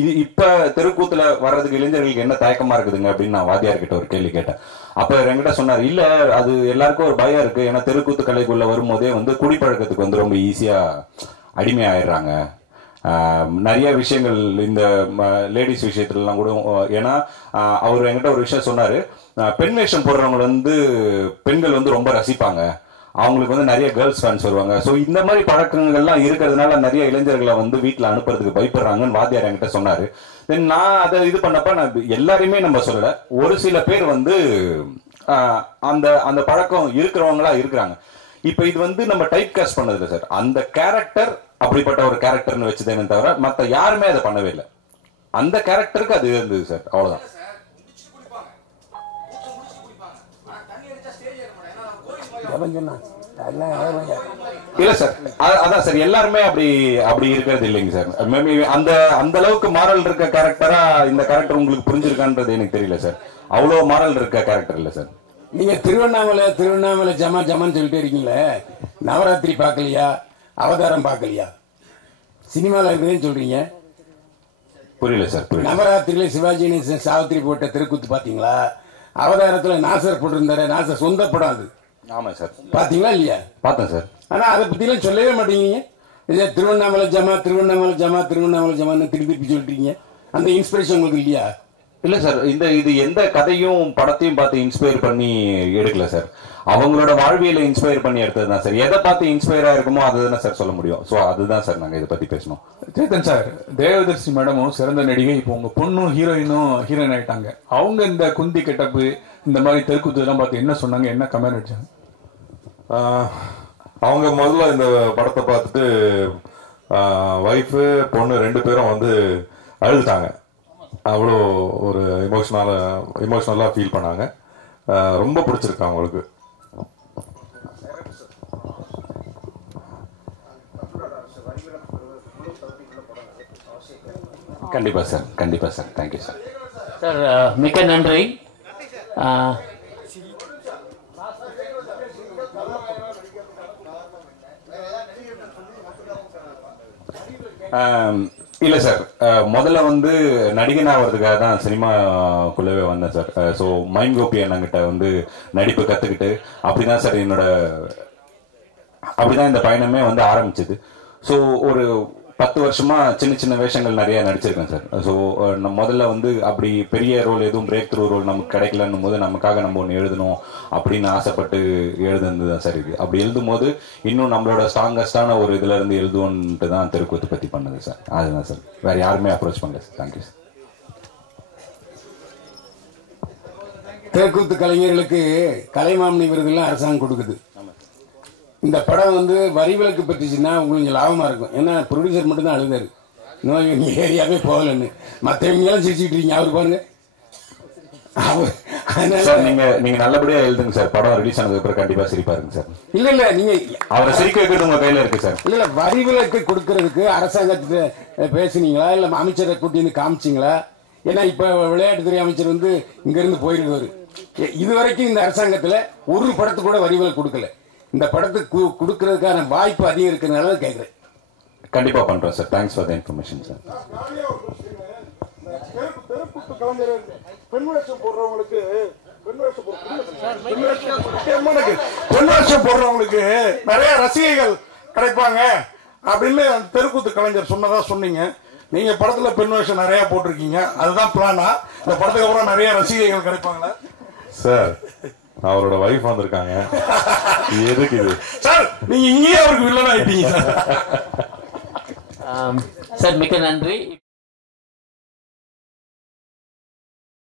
இது இப்ப தெருக்கூத்துல வர்றதுக்கு இளைஞர்களுக்கு என்ன தயக்கமா இருக்குதுங்க அப்படின்னு நான் வாத்தியார் கிட்ட ஒரு கேள்வி கேட்டேன். அப்ப என்கிட்ட சொன்னார், இல்ல அது எல்லாருக்கும் ஒரு பயம் இருக்கு. ஏன்னா தெருக்கூத்து கலைக்குள்ள வரும்போதே வந்து குடிப்பழக்கத்துக்கு வந்து ரொம்ப ஈஸியா அடிமை ஆயிடுறாங்க. நிறைய விஷயங்கள் இந்த லேடிஸ் விஷயத்துலலாம் கூட. ஏன்னா அவர் என்கிட்ட ஒரு விஷயம் சொன்னாரு, பெண் வேஷம் போடுறவங்க வந்து பெண்கள் வந்து ரொம்ப ரசிப்பாங்க, அவங்களுக்கு வந்து நிறைய கேர்ள்ஸ் ஃபேன்ஸ் வருவாங்க. ஸோ இந்த மாதிரி பழக்கங்கள்லாம் இருக்கிறதுனால நிறைய இளைஞர்களை வந்து வீட்டில் அனுப்புறதுக்கு பயப்படுறாங்கன்னு வாத்தியார் என்கிட்ட சொன்னாரு. தென் நான் அதை இது பண்ணப்ப நான் எல்லாரையுமே நம்ம சொல்லல, ஒரு சில பேர் வந்து அந்த அந்த பழக்கம் இருக்கிறவங்களா இருக்கிறாங்க. இப்ப இது வந்து நம்ம டைப் காஸ்ட் பண்ணதில்லை சார், அந்த கேரக்டர் அப்படிப்பட்ட ஒரு கேரக்டர்னு வச்சுதேனே தவிர மற்ற யாருமே அதை பண்ணவே இல்லை. அந்த கேரக்டருக்கு அது இருந்தது சார், அவ்வளவுதான். இல்ல சார், அதான் சார், எல்லாருமே அப்படி இருக்கிறது இல்லைங்க சார். மேபி அந்த அந்த அளவுக்கு மாரல் இருக்க கேரக்டரா இந்த கேரக்டர் உங்களுக்கு புரிஞ்சிருக்கான்றது எனக்கு தெரியல சார். அவ்வளவு மாரல் இருக்க கேரக்டர் இல்ல சார். நீங்க திருவண்ணாமலை ஜமான்னு சொல்லிட்டு இருக்கீங்களே, நவராத்திரி பார்க்கலையா, அவதாரம் பார்க்கலையா? சினிமாவில் இருக்குதுன்னு சொல்றீங்க, புரியல சார். நவராத்திரியில சிவாஜி கணேசன் சாவித்திரி போட்ட தெருக்கூத்து பாத்தீங்களா? அவதாரத்துல நாசர் போட்டிருந்தாரு, நாசர் சொந்த படம் அது. ஆமா சார். பாத்தீங்களா இல்லையா? பார்த்தேன் சார். ஆனா அதை பத்தி எல்லாம் சொல்லவே மாட்டேங்கிறீங்க. இதே திருவண்ணாமலை ஜமான்னு திருப்பி சொல்றீங்க. அந்த இன்ஸ்பிரேஷன் உங்களுக்கு இல்லையா? இல்ல சார், இது எந்த கதையும் படத்தையும் பார்த்து இன்ஸ்பயர் பண்ணி எடுக்கல சார். அவங்களோட வாழ்வியலை இன்ஸ்பயர் பண்ணி எடுத்தது தான் சார். எதை பார்த்து இன்ஸ்பயர் ஆயிருக்குமோ அதுதானே சார் சொல்ல முடியும். ஸோ அதுதான் சார் நாங்கள் இதை பத்தி பேசணும். சேத்தன் சார், தேவதர்ஷி மேடமும் சிறந்த நடிகை, இப்போ உங்க பொண்ணும் ஹீரோயின் ஆயிட்டாங்க. அவங்க இந்த குந்தி கெட்டப்பு இந்த மாதிரி தெருக்கூத்து எல்லாம் பார்த்து என்ன சொன்னாங்க, என்ன கமெண்ட் அடிச்சாங்க? அவங்க முதல்ல இந்த படத்தை பார்த்துட்டு ஒய்ஃபு பொண்ணு 2 பேரும் வந்து அழுதுட்டாங்க. அவ்வளோ ஒரு இமோஷனலாக ஃபீல் பண்ணாங்க. ரொம்ப பிடிச்சிருக்கு அவங்களுக்கு. கண்டிப்பா சார், கண்டிப்பா சார். Thank you sir. சார் மிக்க நன்றி. இல்ல சார், முதல்ல வந்து நடிகன் ஆகிறதுக்காக தான் சினிமாக்குள்ளவே வந்தேன் சார். ஸோ மைண்ட் கோபி அண்ணங்கிட்ட வந்து நடிப்பு கற்றுக்கிட்டு அப்படிதான் சார் அப்படிதான் இந்த பயணமே வந்து ஆரம்பிச்சது. ஸோ ஒரு 10 வருஷமா சின்ன சின்ன வேஷங்கள் நிறைய நடிச்சிருக்கேன் சார். ஸோ முதல்ல வந்து அப்படி பெரிய ரோல் எதுவும் பிரேக் த்ரூ ரோல் நமக்கு கிடைக்கலன்னும் போது நமக்காக நம்ம ஒன்று எழுதணும் அப்படின்னு ஆசைப்பட்டு எழுதுனது தான் சார் இது. அப்படி எழுதும் போது இன்னும் நம்மளோட ஸ்ட்ராங்கஸ்டான ஒரு இதுல இருந்து எழுதுவோன்ட்டு தான் தெருக்கூத்து பத்தி பண்ணது சார். அதுதான் சார், வேற யாருமே அப்ரோச் பண்ணல சார். Thank you sir. தெருக்கூத்து கலைஞர்களுக்கு கலைமாமணி விருதுலாம் அரசாங்கம் கொடுக்குது. இந்த படம் வந்து வரி விலக்கு பற்றிச்சுன்னா உங்களுக்கு லாபமா இருக்கும். ஏன்னா ப்ரொடியூசர் மட்டும் தான் அழுதாரு, இன்னும் நீ ஏரியாவே போகலன்னு. மற்றவங்க எல்லாம் சிரிச்சுட்டு இருக்கீங்க, அவரு பாருங்க. நீங்க நல்லபடியா எழுதுங்க சார். படம் ரிலீஸ் ஆனதுக்கு அப்புறம் கண்டிப்பா சிரிப்பாருங்க சார். இல்ல நீங்க அவரை சிரிக்க வைக்கிறது உங்க கையில இருக்கு சார். இல்ல வரி விலக்கு கொடுக்கறதுக்கு அரசாங்கத்துக்கு பேசுனீங்களா, இல்ல அமைச்சரை கூட்டின்னு காமிச்சிங்களா? ஏன்னா இப்ப விளையாட்டுத்துறை அமைச்சர் வந்து இங்க இருந்து போயிருக்காரு. இதுவரைக்கும் இந்த அரசாங்கத்துல ஒரு படத்துக்கு கூட வரி விலக்கு கொடுக்கல. இந்த படத்துக்கு கொடுக்கறதுக்கான வாய்ப்பு அதிகம் இருக்கிறதுனால கேட்கிறேன். கண்டிப்பா பண்றோம் sir. Thanks for the information sir. பெண் வேஷம் போடுறவங்களுக்கு நிறைய ரசிகைகள் கிடைப்பாங்க அப்படின்னு தெருக்கூத்து கலைஞர் சொன்னதா சொன்னீங்க. நீங்க படத்துல பெண் வேஷம் நிறைய போட்டிருக்கீங்க, அதுதான் பிளானா? இந்த படத்துக்கு அப்புறம் நிறைய ரசிகைகள் கிடைப்பாங்களா சார்? அவரோட வைஃப் வந்திருக்காங்க, எதுக்கு இது சார்? நீங்க இங்கேயே அவருக்கு வில்லன் ஆயிட்டீங்க சார். மிக்க நன்றி.